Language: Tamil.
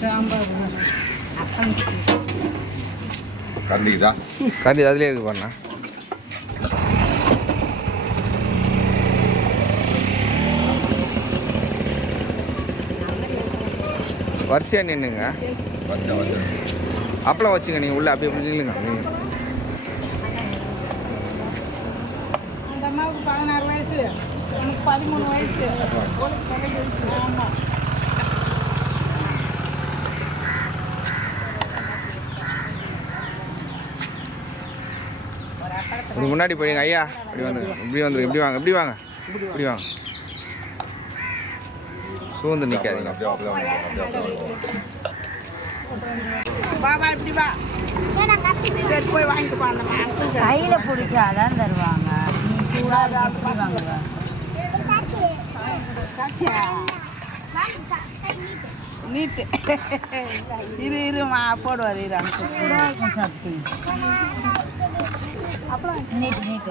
சாம்பார் கரண்டிக்குதா கறி அதுலேயே இருக்கு பண்ணா வரிசையாக நின்றுங்க அப்பளம் வச்சுங்க நீங்கள் உள்ளே அப்படி அப்படி நில்லுங்க அந்த அம்மாவுக்கு 16 வயசு எனக்கு 13 வயசு ஆமாம் இப்படி முன்னாடி போயிங்க ஐயா இப்படி வந்துங்க இப்படி வந்துருங்க இப்படி வாங்க இப்படி வாங்க இப்படி வாங்க சூழ்ந்து நிற்காதீங்க பாபா இப்படி வா சரி போய் வாங்கிட்டு போ அந்த கையில் பிடிச்சாதான் தருவாங்க நீ சூடாக வாங்குவ நீட்டு இருமா போடுவார் இரு சூடாக இருக்கும் சக்தி நீட்டு நீட்டு